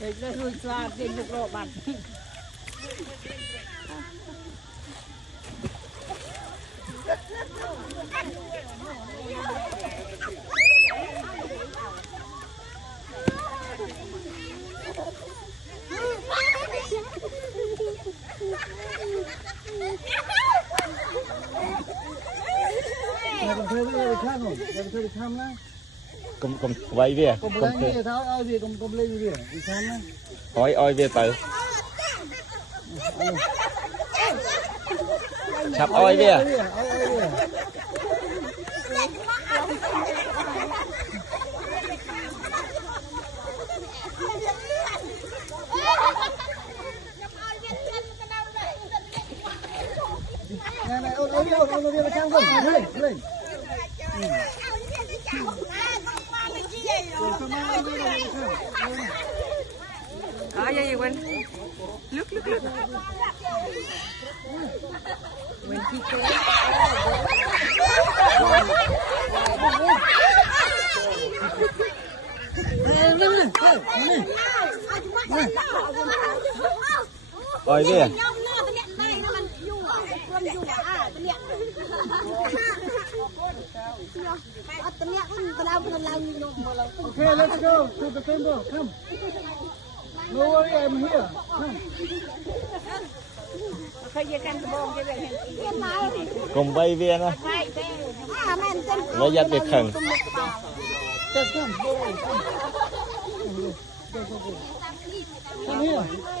Để cho hương xoa trên được độ bắn. Cùng vậy về cùng oi về tới chập oi về Có gì quên lúc mình chi tế oi về Okay, let's go to the temple. Come. No worry, I'm here. Come. cùng bay về nữa lấy ra việc khẩn Just come. Go away. Come. Come here.